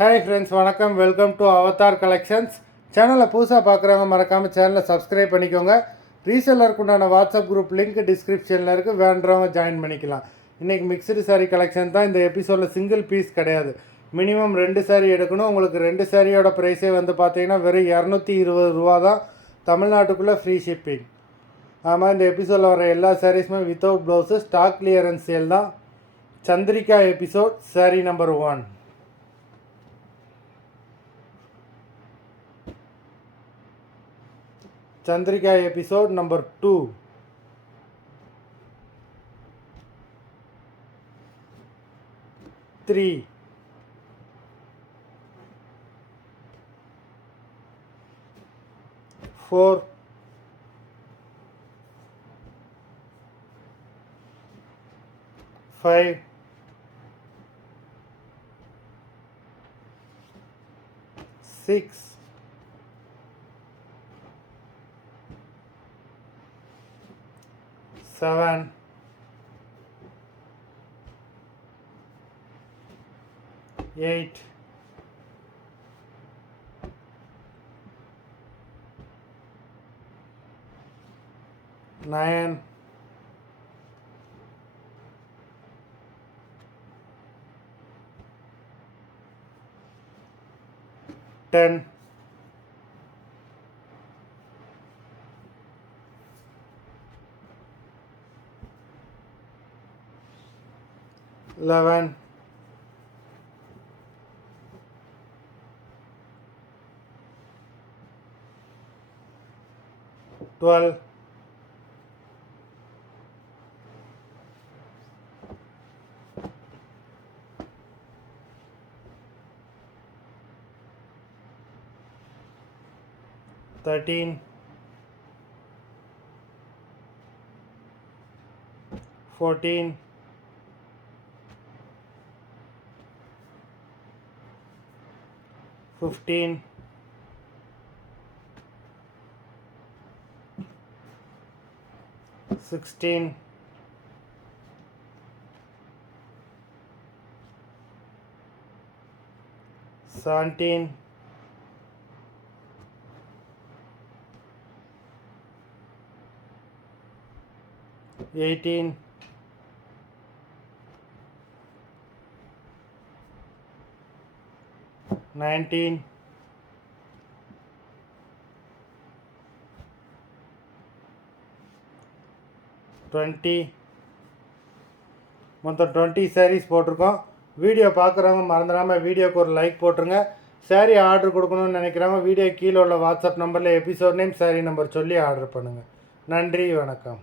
Hi friends, வணக்கம். Welcome to Avatar collections. சேனலை புதுசாக பார்க்குறவங்க மறக்காமல் சேனலை சப்ஸ்கிரைப் பண்ணிக்கோங்க. ரீசெல்லருக்கு உண்டான வாட்ஸ்அப் குரூப் லிங்க் டிஸ்கிரிப்ஷனில் இருக்குது, வேண்டுறவங்க ஜாயின் பண்ணிக்கலாம். இன்றைக்கி மிக்சடு சாரீ கலெக்ஷன் தான். இந்த எபிசோடில் சிங்கிள் பீஸ் கிடையாது. மினிமம் 2 சாரீ எடுக்கணும். உங்களுக்கு 2 சாரியோட ப்ரைஸே வந்து பார்த்தீங்கன்னா வெறும் 220 ரூபா தான். தமிழ்நாட்டுக்குள்ளே ஃப்ரீ ஷிப்பிங். ஆமாம், இந்த எபிசோடில் வர எல்லா சாரீஸுமே without blouse, stock clearance sale தான். Chandrika episode sari number 1. Chandrika episode number 2. Three. 4. 5. 6. 7. 8. 9. 10. 11. 12. 13. 14. 15. 16. 17. 18. 19. 20. மொத்தம் 20 சாரீஸ் போட்டிருக்கோம். வீடியோ பார்க்குறவங்க மறந்துடாமல் வீடியோக்கு ஒரு லைக் போட்டுருங்க. சாரீ ஆர்டர் கொடுக்கணும்னு நினைக்கிறவங்க வீடியோ கீழே உள்ள வாட்ஸ்அப் நம்பரில் எபிசோட் நேம், சாரீ நம்பர் சொல்லி ஆர்டர் பண்ணுங்கள். நன்றி, வணக்கம்.